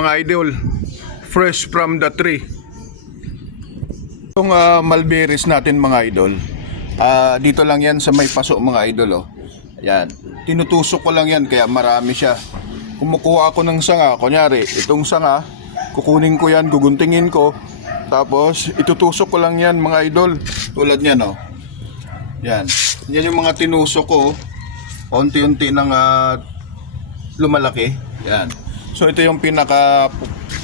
Mga idol, fresh from the tree. Itong mulberries natin mga idol, dito lang yan sa may paso mga idol. Oh. Ayan, tinutusok ko lang yan kaya marami siya. Kumukuha ako ng sanga, kunyari itong sanga, kukunin ko yan, guguntingin ko, tapos itutusok ko lang yan mga idol. Tulad yan oh. Yan, yan yung mga tinusok ko, unti-unti nang lumalaki. Yan. So ito yung pinaka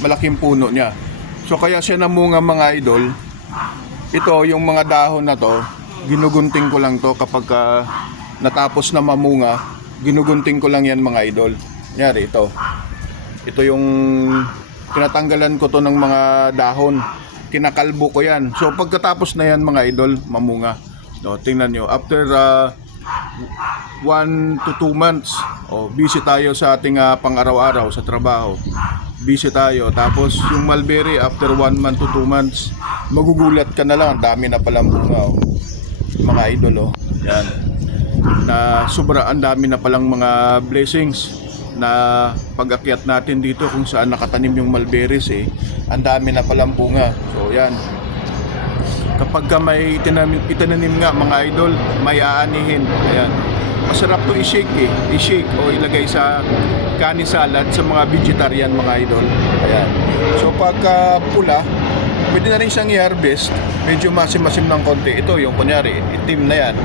malaking puno niya. So kaya siya namunga mga idol. Ito yung mga dahon na to, ginugunting ko lang to kapag natapos na mamunga, ginugunting ko lang yan mga idol. Nyari ito. Ito yung tinatanggalan ko to ng mga dahon. Kinakalbo ko yan. So pagkatapos na yan mga idol, mamunga. No, tingnan nyo, after 1 to 2 months, busy tayo sa ating pang-araw-araw sa trabaho. Busy tayo. Tapos yung mulberry after 1 month to 2 months, magugulat ka na lang, dami na palang bunga mga idol. Yan. Na sobra ang dami na palang mga blessings na pag-akyat natin dito kung saan nakatanim yung mulberries ang dami na palang bunga. So yan. Kapag ka may itinanim nga mga idol, may aanihin. Ayan. Masarap to i-shake i-shake o ilagay sa kani salad sa mga vegetarian mga idol. Ayan. So pagka pula, pwede na rin siyang i-harvest. Medyo masim-masim ng konti. Ito yung kunyari, itim na yan.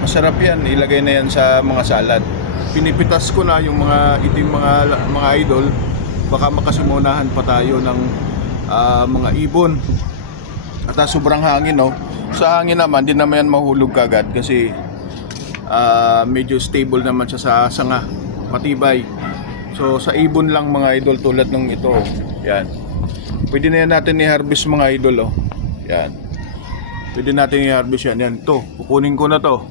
Masarap yan, ilagay na yan sa mga salad. Pinipitas ko na yung mga itim mga idol. Baka makasimunahan pa tayo ng mga ibon. At sobrang hangin Sa hangin naman, di naman yan mahulog kagad kasi medyo stable naman siya sa sanga, matibay. So sa ibon lang mga idol tulad ng ito. Yan. Pwede na yan natin i-harvest mga idol Yan. Pwede natin i-harvest yan. Yan to, kukunin ko na to.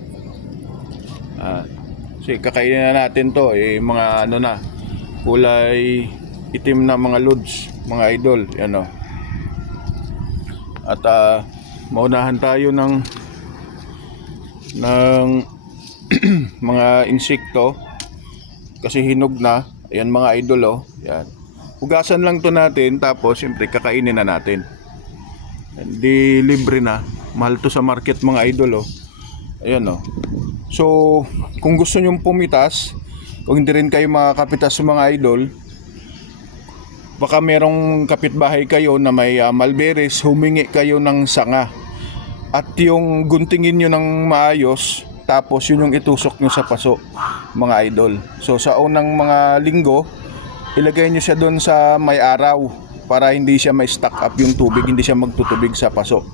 Kasi kakainin na natin to mga na kulay itim na mga loads mga idol. Yan At maunahan tayo ng mga insekto kasi hinog na. Ayan mga idol Yan. Hugasan lang to natin tapos siyempre kakainin na natin. Hindi libre na. Mahal to sa market mga idol Ayan So kung gusto nyong pumitas, kung hindi rin kayo makakapitas sa mga idol, baka merong kapitbahay kayo na may mulberries, humingi kayo ng sanga. At yung guntingin nyo ng maayos, tapos yun yung itusok nyo sa paso, mga idol. So sa unang mga linggo, ilagay nyo siya doon sa may araw para hindi siya may stack up yung tubig, hindi siya magtutubig sa paso.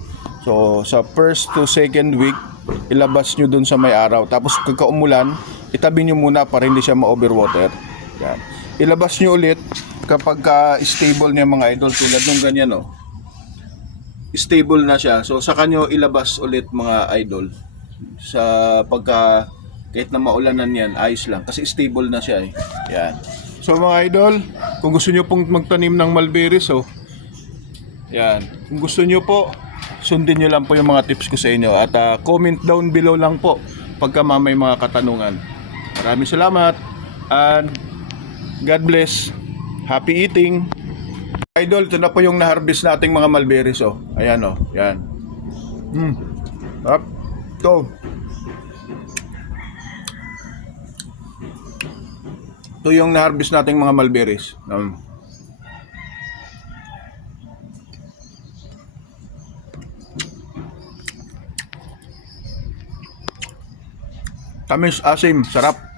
So sa first to second week, ilabas nyo doon sa may araw. Tapos kakaumulan, itabi nyo muna para hindi siya ma-overwater. Yan. Ilabas nyo ulit kapag stable niya mga idol, tulad nung ganyan stable na siya. So sa kanyo ilabas ulit mga idol sa pagka kahit na maulanan yan, ayos lang kasi stable na siya Yan. So mga idol, kung gusto nyo pong magtanim ng mulberries yan. Kung gusto nyo po, sundin nyo lang po yung mga tips ko sa inyo at comment down below lang po pagka may mga katanungan. Maraming salamat and God bless. Happy eating. Idol, ito na po yung na-harvest nating mga mulberries Ayan yan. Sarap. Ito yung na-harvest nating mga mulberries. Tamis, asim, sarap.